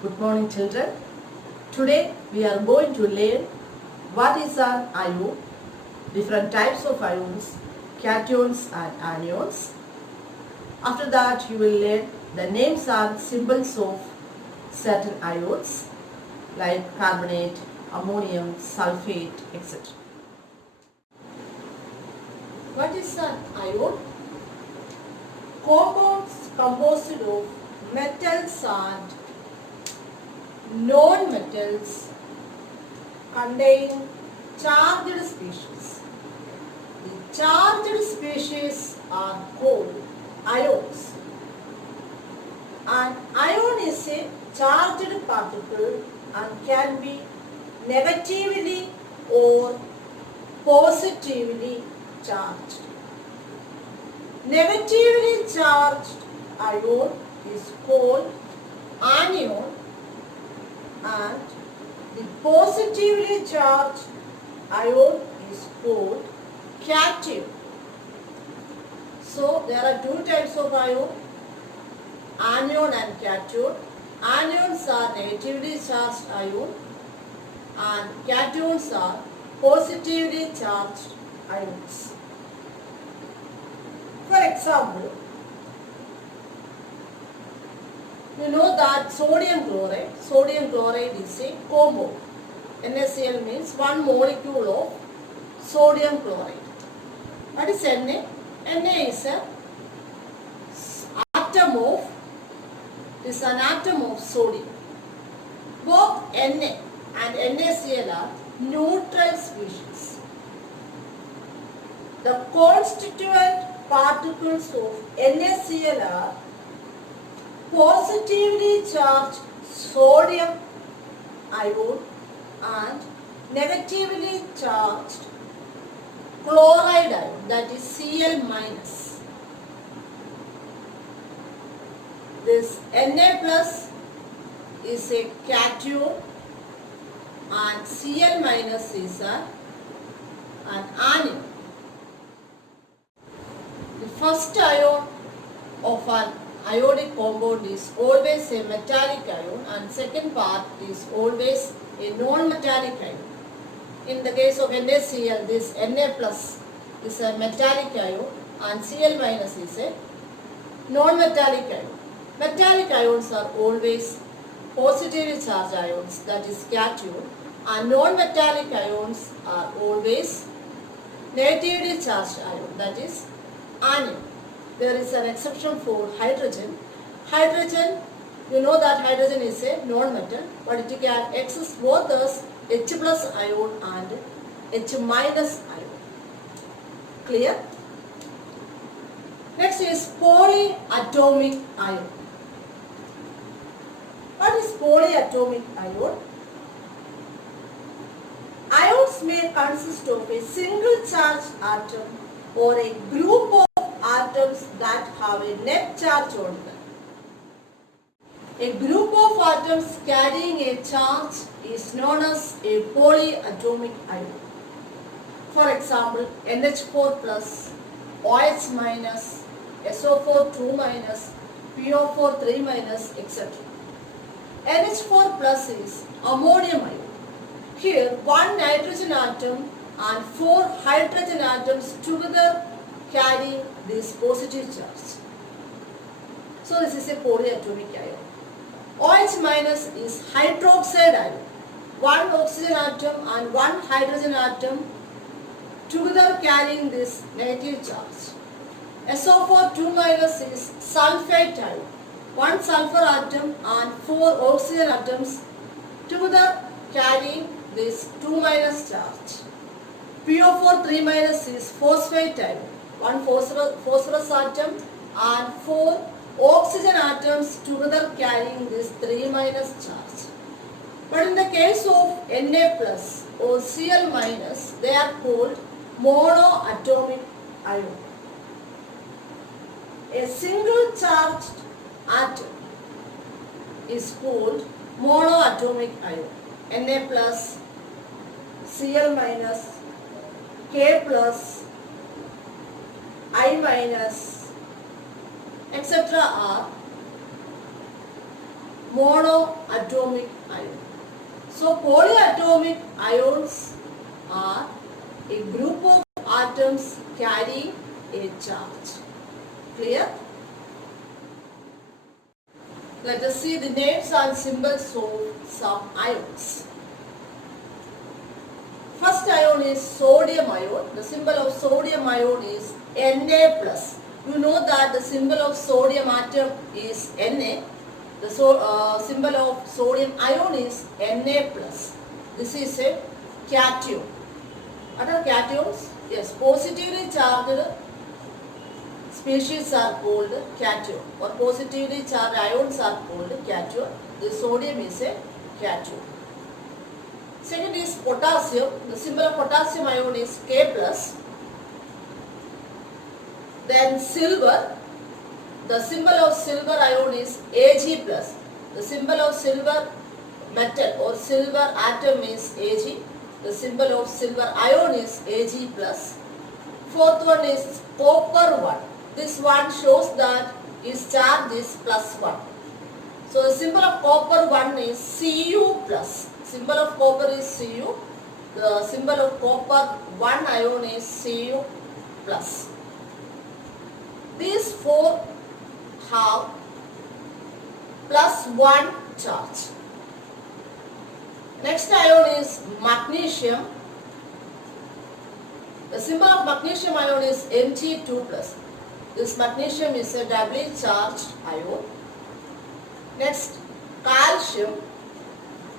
Good morning children. Today we are going to learn what is an ion, different types of ions, cations and anions. After that you will learn the names and symbols of certain ions like carbonate, ammonium, sulfate, etc. What is an ion? Compounds composed of metals and non-metals contain charged species. The charged species are called ions. An ion is a charged particle and can be negatively or positively charged. Negatively charged ion is called anion and the positively charged ion is called cation. So there are two types of ion, anion and cation. Anions are negatively charged ion and cations are positively charged ions. For example, you know that sodium chloride is a compound. NaCl means one molecule of sodium chloride. What is Na? Na is an atom of sodium. Both Na and NaCl are neutral species. The constituent particles of NaCl are positively charged sodium ion and negatively charged chloride ion, that is Cl minus. This Na plus is a cation and Cl minus is an anion. The first ion of an ionic compound is always a metallic ion and second part is always a non-metallic ion. In the case of NaCl, this Na plus is a metallic ion and Cl minus is a non-metallic ion. Metallic ions are always positively charged ions, that is cation, and non-metallic ions are always negatively charged ion, that is anion. There is an exception for hydrogen. Hydrogen, you know that hydrogen is a non-metal, but it can exist both as H plus ion and H minus ion. Clear? Next is polyatomic ion. What is polyatomic ion? Ions may consist of a single charged atom or a group of atoms that have a net charge on them. A group of atoms carrying a charge is known as a polyatomic ion. For example, NH4 plus, OH minus, SO4 2 minus, PO4 3 minus, etc. NH4 plus is ammonium ion. Here, one nitrogen atom and 4 hydrogen atoms together carry this positive charge. So this is a polyatomic ion. OH minus is hydroxide ion. One oxygen atom and one hydrogen atom together carrying this negative charge. SO4 2 minus is sulfate ion. One sulfur atom and 4 oxygen atoms together carrying this 2 minus charge. PO4 3 minus is phosphate ion. One phosphorus atom and 4 oxygen atoms together carrying this 3 minus charge. But in the case of Na plus or Cl minus, they are called monoatomic ion. A single charged atom is called monoatomic ion. Na plus, Cl minus, K plus, I minus, etc. are monoatomic ion. So polyatomic ions are a group of atoms carrying a charge. Clear? Let us see the names and symbols of some ions. First ion is sodium ion. The symbol of sodium ion is Na plus. You know that the symbol of sodium atom is Na. The symbol of sodium ion is Na plus. This is a cation. What are cations? Yes, positively charged species are called cation, or positively charged ions are called cation. The sodium is a cation. Second is potassium. The symbol of potassium ion is K plus. Then silver. The symbol of silver ion is Ag plus. The symbol of silver metal or silver atom is Ag. The symbol of silver ion is Ag plus. Fourth one is copper 1. This one shows that its charge is plus 1. So the symbol of copper 1 is Cu plus. Symbol of copper is Cu. The symbol of copper 1 ion is Cu plus. These four have plus 1 charge. Next ion is magnesium. The symbol of magnesium ion is Mg2 plus. This magnesium is a doubly charged ion. Next, calcium.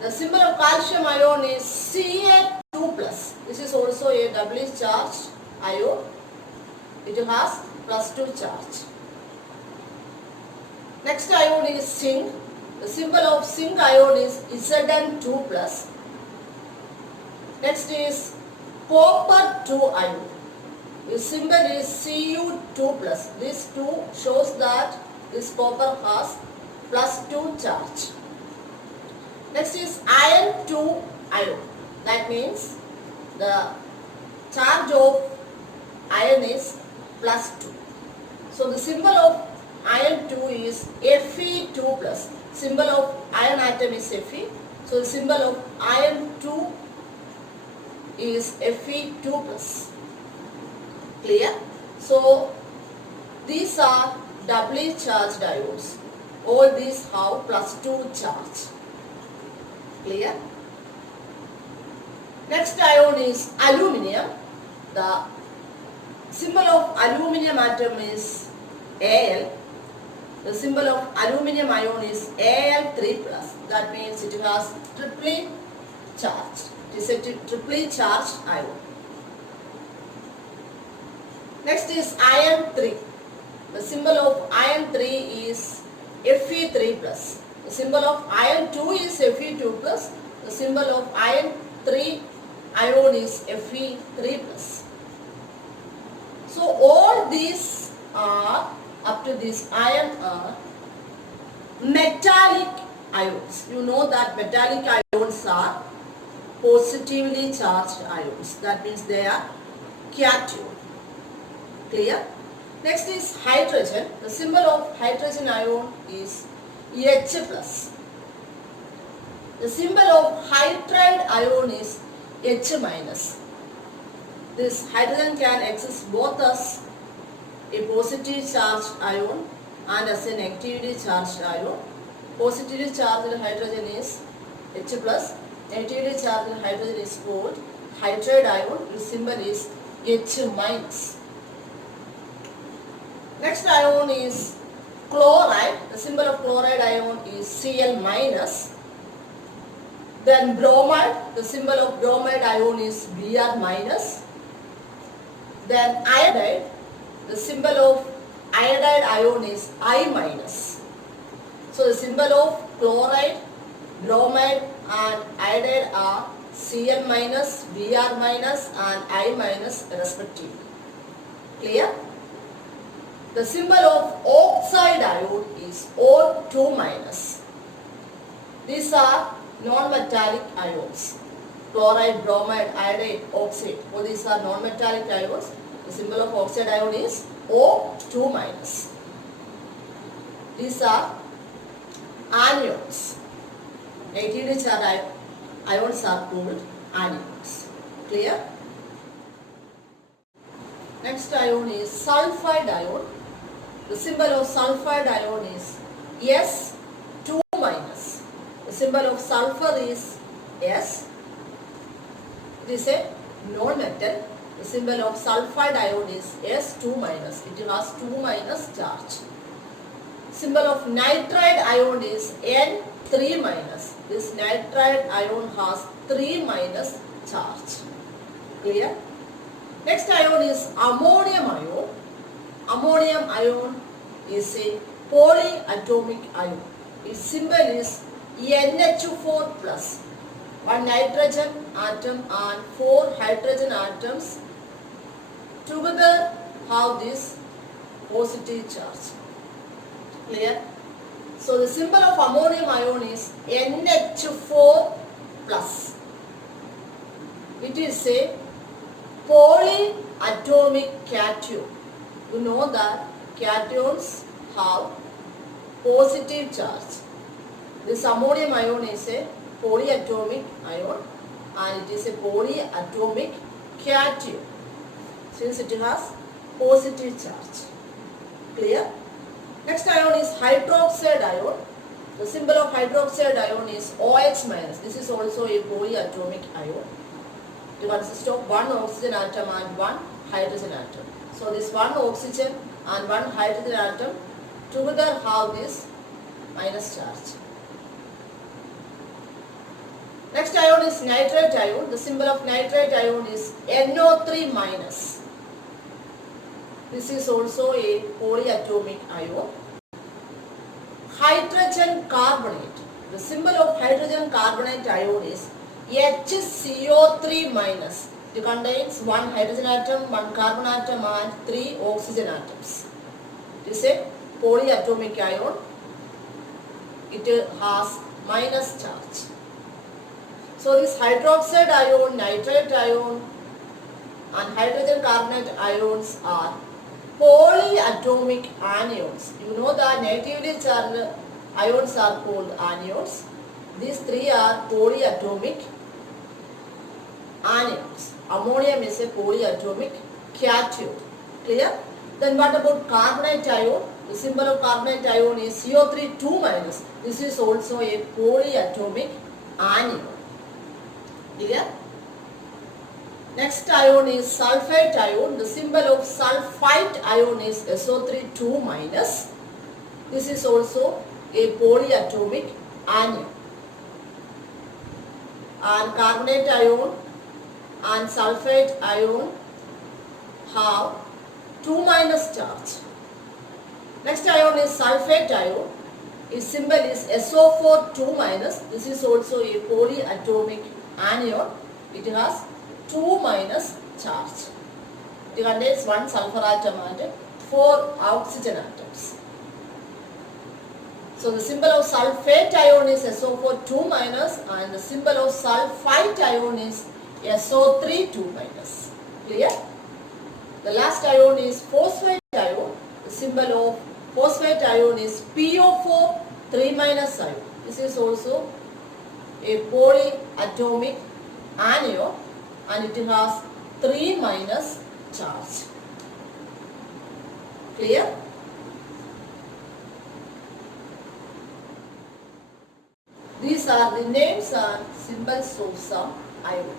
The symbol of calcium ion is Ca2 plus. This is also a doubly charged ion. It has plus 2 charge. Next ion is zinc. The symbol of zinc ion is Zn2 plus. Next is copper 2 ion. The symbol is Cu2 plus. This 2 shows that this copper has plus 2 charge. Next is iron 2 ion. That means the charge of iron is plus 2. So the symbol of iron 2 is Fe2 plus. Symbol of iron atom is Fe. So the symbol of iron 2 is Fe2 plus. Clear? So these are doubly charged ions. All these have plus 2 charge. Clear? Next ion is aluminium. The symbol of aluminium atom is Al. The symbol of aluminium ion is Al3 plus. That means it has triply charged. It is a triply charged ion. Next is iron 3. The symbol of iron 3 is Fe3 plus. The symbol of iron 2 is Fe2 plus. The symbol of iron 3 ion is Fe3 plus. So all these are, up to this iron are metallic ions. You know that metallic ions are positively charged ions. That means they are cation. Clear? Next is hydrogen. The symbol of hydrogen ion is H plus. The symbol of hydride ion is H minus. This hydrogen can exist both as a positive charged ion and as a negatively charged ion. Positively charged hydrogen is H plus. Negatively charged hydrogen is called hydride ion. The symbol is H minus. Next ion is chloride. The symbol of chloride ion is Cl minus. Then bromide. The symbol of bromide ion is Br minus. Then iodide. The symbol of iodide ion is I minus. So the symbol of chloride, bromide and iodide are Cl minus, Br minus and I minus respectively. Clear? The symbol of oxide ion is O2 minus. These are non-metallic ions. Chloride, bromide, iodide, oxide. All these are non-metallic ions. The symbol of oxide ion is O2 minus. These are anions. Negatively charged ions are called anions. Clear? Next ion is sulfide ion. The symbol of sulfide ion is S2 minus. The symbol of sulfur is S. It is a non-metal. The symbol of sulfide ion is S2 minus. It has 2 minus charge. Symbol of nitride ion is N3 minus. This nitride ion has 3 minus charge. Clear? Next ion is ammonium ion. Ammonium ion is a polyatomic ion. Its symbol is NH4 plus. 1 nitrogen atom and 4 hydrogen atoms together have this positive charge. Clear? So the symbol of ammonium ion is NH4 plus. It is a polyatomic cation. You know that cations have positive charge. This ammonium ion is a polyatomic ion and it is a polyatomic cation since it has positive charge. Clear? Next ion is hydroxide ion. The symbol of hydroxide ion is OH minus. This is also a polyatomic ion. It consists of 1 oxygen atom and 1 hydrogen atom. So this 1 oxygen and 1 hydrogen atom together have this minus charge. Next ion is nitrate ion. The symbol of nitrate ion is NO3 minus. This is also a polyatomic ion. Hydrogen carbonate. The symbol of hydrogen carbonate ion is HCO3 minus. It contains 1 hydrogen atom, 1 carbon atom and 3 oxygen atoms. It is a polyatomic ion. It has minus charge. So this hydroxide ion, nitrate ion and hydrogen carbonate ions are polyatomic anions. You know that negatively charged ions are called anions. These 3 are polyatomic anions. Ammonium is a polyatomic cation. Clear? Then what about carbonate ion? The symbol of carbonate ion is CO3 2 minus. This is also a polyatomic anion. Clear? Next ion is sulfate ion. The symbol of sulfite ion is SO3 2 minus. This is also a polyatomic anion. And carbonate ion and sulfate ion have 2 minus charge. Next ion is sulfate ion. Its symbol is SO4 2 minus. This is also a polyatomic anion. It has 2 minus charge. It contains 1 sulfur atom and 4 oxygen atoms. So the symbol of sulfate ion is SO4 2 minus and the symbol of sulfite ion is SO3 2 minus. Clear? The last ion is phosphate ion. The symbol of phosphate ion is PO4 3 minus ion. This is also a polyatomic anion and it has 3 minus charge. Clear? These are the names and symbols of some ions.